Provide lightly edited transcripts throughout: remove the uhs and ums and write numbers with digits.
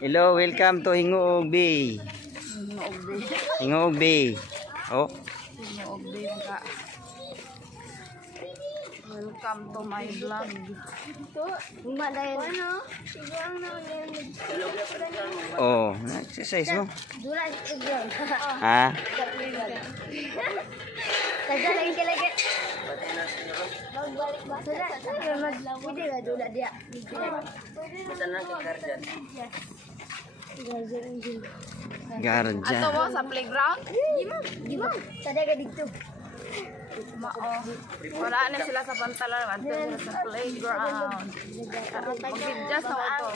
Hello, welcome to Hinguog Bay. Hinguog Bay. Oh. Hinguog Bay ka. Welcome to my vlog. Ito, umadayon. Ano? Sigang na Oh, exercise mo. Dura sigang. Ha? Sada lagi lagi. Magbalik ba? Sada. Pwede ba dula dia? Basta na kay Garden. Guardian. Ato mo sa playground? Gimam. Sada ka dito. Wala na sila sa pantalan. Ato sila sa playground. Mag-adjust na ito.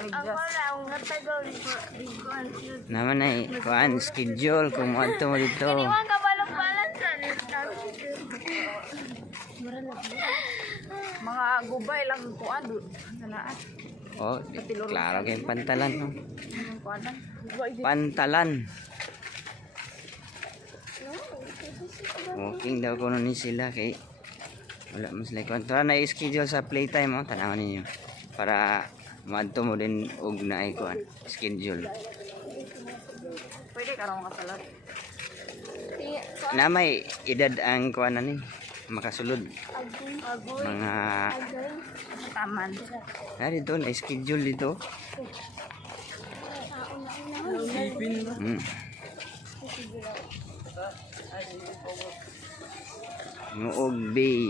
Naman ay kuan schedule kung mo adto mo dito. Mga gubay lang kuan sanaan. Oh, klaro kay pantalan no. Kuanan. Pantalan. Walking daw ko ni sila kay wala mas like kontra na schedule sa playtime mo tanawan ninyo para maadto mo din og na kuan schedule. Pwede ka raw makasalat. Na may edad ang kuan ni makasulod mga Taman. dito na schedule dito. Hinguog Bay.